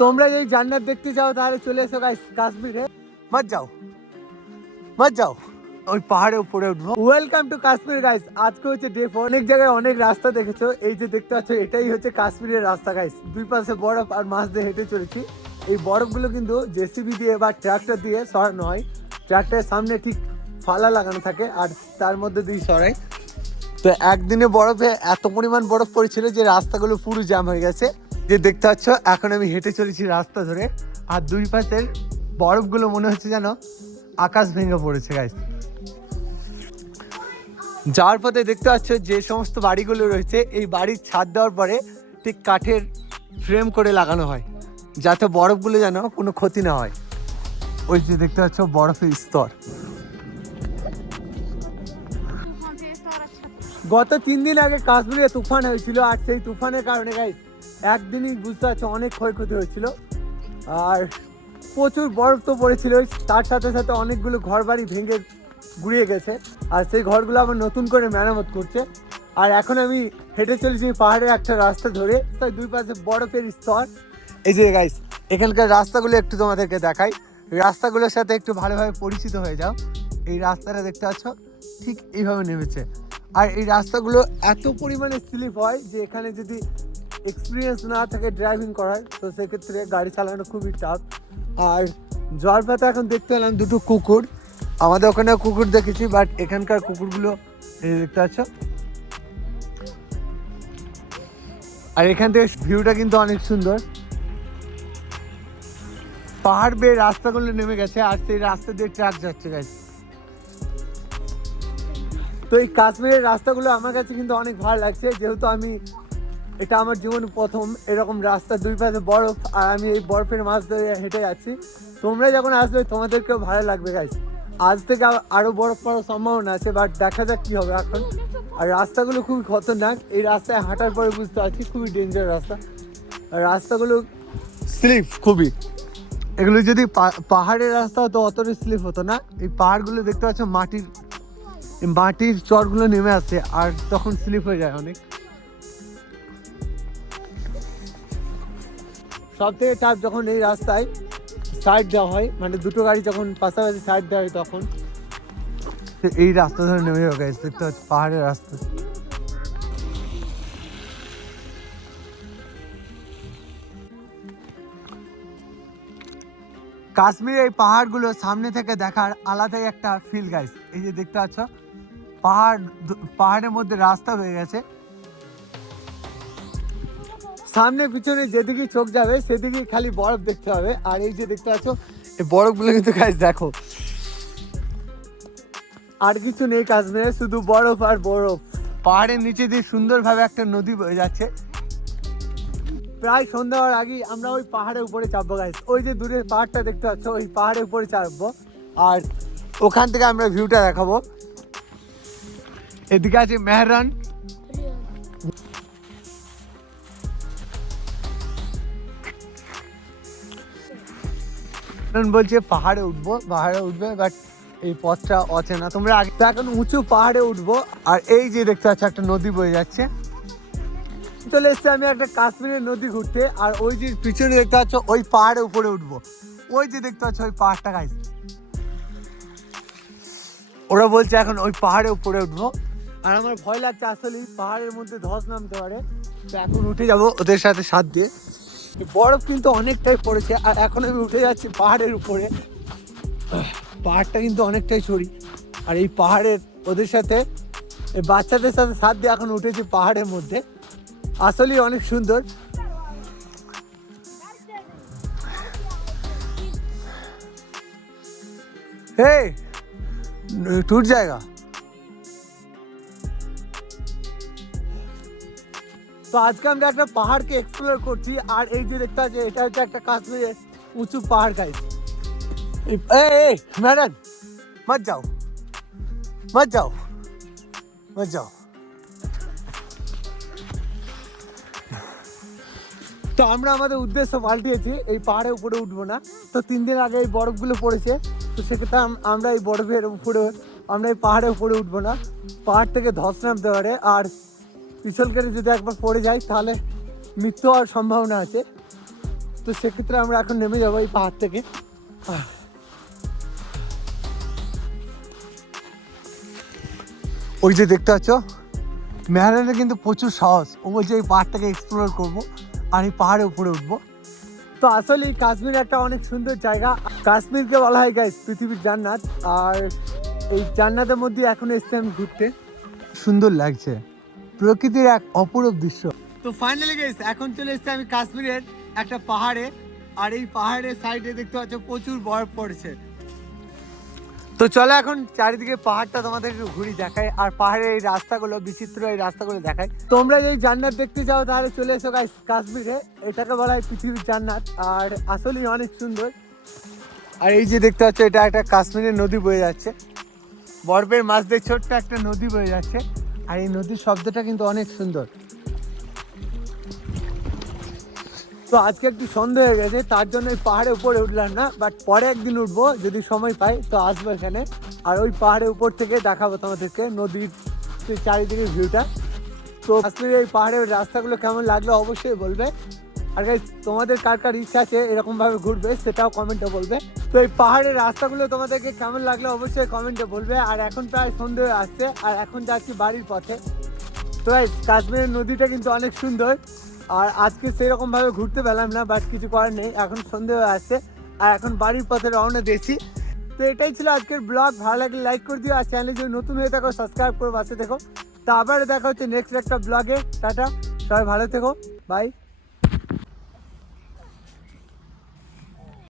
তোমরা যদি জান্নাত দেখতে চাও তাহলে চলে এসো গাইস কাশ্মীরে। মত যাও ওই পাহাড়ের উপরে উঠবো। Welcome to Kashmir guys. আজকে হচ্ছে ডে 4। অনেক জায়গায় অনেক রাস্তা দেখেছো, এই যে দেখতে পাচ্ছ এটাই হচ্ছে কাশ্মীরের রাস্তা গাইস। দুই পাশে বরফ আর মাছ দিয়ে হেঁটে চলেছি। এই বরফগুলো কিন্তু জেসিবি দিয়ে বা ট্রাক্টর দিয়ে সরানো হয়। ট্রাক্টরের সামনে ঠিক ফালা লাগানো থাকে আর তার মধ্যে দিয়ে সরাই। তো একদিনে বরফে এত পরিমাণ বরফ পড়েছিল যে রাস্তাগুলো পুরো জ্যাম হয়ে গেছে। যে দেখতে পাচ্ছ এখন আমি হেঁটে চলেছি রাস্তা ধরে, আর দুই পাশের বরফগুলো মনে হচ্ছে যেন আকাশ ভেঙে পড়েছে গাইস। যাওয়ার পথে দেখতে পাচ্ছ যে সমস্ত বাড়িগুলো রয়েছে, এই বাড়ির ছাদ দেওয়ার পরে ঠিক কাঠের ফ্রেম করে লাগানো হয় যাতে বরফগুলো যেন কোনো ক্ষতি না হয়। ওই যে দেখতে পাচ্ছ বরফের স্তর। গত 3 দিন আগে কাশ্মীরে তুফান হয়েছিল, আর সেই তুফানের কারণে গাইস একদিনই বুঝতে পারছো অনেক ক্ষয়ক্ষতি হয়েছিল। আর প্রচুর বরফ তো পড়েছিল, তার সাথে সাথে অনেকগুলো ঘর বাড়ি ভেঙে গুড়িয়ে গেছে, আর সেই ঘরগুলো আবার নতুন করে মেরামত করছে। আর এখন আমি হেঁটে চলেছি পাহাড়ের একটা রাস্তা ধরে, তাই দুই পাশে বরফের স্তর। এই যে গাইস এখানকার রাস্তাগুলো একটু তোমাদেরকে দেখাই, রাস্তাগুলোর সাথে একটু ভালোভাবে পরিচিত হয়ে যাও। এই রাস্তাটা দেখতে পাচ্ছ ঠিক এইভাবে নেমেছে, আর এই রাস্তাগুলো এত পরিমাণে স্লিপ হয় যে এখানে যদি এক্সপিরিয়েন্স না থাকে ড্রাইভিং করার, তো সেক্ষেত্রে গাড়ি চালানো খুবই টাফ। আর যাওয়ার পথে এখন দেখতে পেলাম দুটো কুকুর। আমাদের ওখানে কুকুর দেখেছি, বাট এখানকার কুকুরগুলো দেখতে পাচ্ছ। আর এখান থেকে ভিউটা কিন্তু অনেক সুন্দর। পাহাড় বেয়ে রাস্তাগুলো নেমে গেছে, আর সেই রাস্তা দিয়ে ট্রাক যাচ্ছে গাইস। তো এই কাশ্মীরের রাস্তাগুলো আমার কাছে কিন্তু অনেক ভালো লাগছে, যেহেতু এটা আমার জীবনে প্রথম এরকম রাস্তা, দুই পাশে বরফ, আর আমি এই বরফের মাঝ ধরে হেঁটে যাচ্ছি। তোমরা যখন আসবে তোমাদেরকেও ভালো লাগবে গাইস। আজ থেকে আরও বরফ পড়ার সম্ভাবনা আছে, বাট দেখা যাক কী হবে এখন। আর রাস্তাগুলো খুবই খতরনাক, এই রাস্তায় হাঁটার পরে বুঝতে পারছি খুবই ডেঞ্জার রাস্তা। আর রাস্তাগুলো স্লিপ খুবই, এগুলো যদি পাহাড়ের রাস্তা হতো অতটা স্লিপ হতো না। এই পাহাড়গুলো দেখতে পাচ্ছ মাটির চরগুলো নেমে আসছে, আর তখন স্লিপ হয়ে যায় অনেক। সব থেকে টাফ যখন এই রাস্তায় সাইড দেওয়া হয়, মানে দুটো গাড়ি যখন পাশাপাশি সাইড দেওয়া হয়, তখন এই রাস্তা ধরে নেমে যাওয়া গেছে। দেখতে পাচ্ছি পাহাড়ের রাস্তা। কাশ্মীরের এই পাহাড়গুলো সামনে থেকে দেখার আলাদাই একটা ফিল গাইস। এই যে দেখতে পাচ্ছ পাহাড়ের মধ্যে রাস্তা হয়ে গেছে, সামনে পিছনে যেদিকে চোখ যাবে সেদিকে খালি বরফ দেখতে হবে। আর এই যে দেখতে পাচ্ছ এই বরফগুলো কিন্তু গাইস দেখো, আর কিছু নেই কাশ্মীরে, শুধু বরফ আর বরফ। পাহাড়ের নিচে দিয়ে সুন্দরভাবে একটা নদী বয়ে যাচ্ছে। প্রায় সন্ধ্যা হওয়ার আগেই আমরা ওই পাহাড়ের উপরে চাপবো গাইস। ওই যে দূরের পাহাড়টা দেখতে পাচ্ছ, ওই পাহাড়ের উপরে চাপবো, আর ওখান থেকে আমরা ভিউটা দেখাবো। এদিকে আছে মেহরান। বলছে পাহাড়ে উঠবে, বাট এই পথটা অচেনা। তোমরা আগে এখন উঁচু পাহাড়ে উঠবো, আর এই যে দেখতে পাচ্ছ একটা নদী বয়ে যাচ্ছে। চলে এসছে আমি একটা কাশ্মীরের নদী ঘুরতে, আর ওই যে পিছনে দেখতে পাচ্ছ ওই পাহাড়ের উপরে উঠবো। ওই যে দেখতে পাচ্ছ ওই পাহাড়টা গাইস, ওরা বলছে এখন ওই পাহাড়ের উপরে উঠবো। আর আমার ভয় লাগছে আসলে পাহাড়ের মধ্যে ধস নামতে পারে, তো এখন উঠে যাবো ওদের সাথে সাথ দিয়ে। বরফ কিন্তু অনেকটাই পড়েছে, আর এখন আমি উঠে যাচ্ছি পাহাড়ের উপরে। পাহাড়টা কিন্তু অনেকটাই সরি, আর এই পাহাড়ের ওদের সাথে এই বাচ্চাদের সাথে সাথ দিয়ে এখন উঠেছি পাহাড়ের মধ্যে। আসলেই অনেক সুন্দর। এই টুট জায়গা। তো আজকে আমরা একটা পাহাড়কে এক্সপ্লোর করছি, আর এই যে দেখতে পাচ্ছি এটা হচ্ছে একটা কাশ্মীরের উঁচু পাহাড় গাইস। ম্যাডাম মত যাও। তো আমরা আমাদের উদ্দেশ্য পাল্টিয়েছি, এই পাহাড়ের উপরে উঠবো না। তো 3 দিন আগে এই বরফগুলো পড়েছে, তো সেক্ষেত্রে আমরা এই বরফের উপরে আমরা এই পাহাড়ের উপরে উঠবো না। পাহাড় থেকে ধস নামতে পারে, আর পিছল কেটে যদি একবার পড়ে যায় তাহলে মৃত্যু হওয়ার সম্ভাবনা আছে। তো সেক্ষেত্রে আমরা এখন নেমে যাবো এই পাহাড় থেকে। ওই যে দেখতে পাচ্ছ মেহরানের কিন্তু প্রচুর সাহস, ও বলছে এই পাহাড়টাকে এক্সপ্লোর করবো আর এই পাহাড়ের উপরে উঠবো। তো আসলে কাশ্মীর একটা অনেক সুন্দর জায়গা। কাশ্মীরকে বলা হয় গাইস পৃথিবীর জান্নাত, আর এই জান্নাতের মধ্যে এখন এসছে আমি ঘুরতে। সুন্দর লাগছে, প্রকৃতির এক অপরূপ দৃশ্য। তো ফাইনালি গাইস এখন চলে এসেছি আমি কাশ্মীরের একটা পাহাড়ে, আর এই পাহাড়ের সাইডে দেখতে পাচ্ছ প্রচুর বরফ পড়েছে। তো চলো এখন চারিদিকে পাহাড়টা তোমাদের একটু ঘুরি দেখাই, আর পাহাড়ের এই রাস্তাগুলো বিচিত্র, এই রাস্তাগুলো দেখাই। তোমরা যদি জান্নাত দেখতে চাও তাহলে চলে এসো গাইস কাশ্মীরে, এটাকে বলা হয় পৃথিবীর জান্নাত, আর আসলেই অনেক সুন্দর। আর এই যে দেখতে পাচ্ছ এটা একটা কাশ্মীরের নদী বয়ে যাচ্ছে, বরফের মাছ দিয়ে ছোট্ট একটা নদী বয়ে যাচ্ছে, আর এই নদীর শব্দটা কিন্তু অনেক সুন্দর। তো আজকে একটু সন্ধ্যা হয়ে গেছে, তার জন্য এই পাহাড়ের উপরে উঠলাম না, বাট পরে একদিন উঠবো যদি সময় পাই, তো আসবো এখানে, আর ওই পাহাড়ের উপর থেকে দেখাবো তোমাদেরকে নদীর চারিদিকের ভিউটা। তো কাশ্মীরের এই পাহাড়ের রাস্তাগুলো কেমন লাগলো অবশ্যই বলবে, আর গাইস তোমাদের কার কার ইচ্ছা আছে এরকমভাবে ঘুরবে সেটাও কমেন্টে বলবে। তো এই পাহাড়ের রাস্তাগুলো তোমাদেরকে কেমন লাগলো অবশ্যই কমেন্টে বলবে। আর এখন প্রায় সন্ধ্যে হয়ে আসছে, আর এখন যাচ্ছি বাড়ির পথে। তো গাইস কাশ্মীরের নদীটা কিন্তু অনেক সুন্দর, আর আজকে সেরকম ভাবে ঘুরতে পেলাম না, বাট কিছু করার নেই, এখন সন্ধে হয়ে আসছে আর এখন বাড়ির পথে রওনা দিয়েছি। তো এটাই ছিল আজকের ব্লগ, ভালো লাগলে লাইক করে দিও, আর চ্যানেলে যদি নতুন হয়ে থাকো সাবস্ক্রাইব করে পাশে দেখো। তো আবার দেখা হচ্ছে নেক্সট একটা ব্লগে। টাটা, সবাই ভালো থেকো, বাই।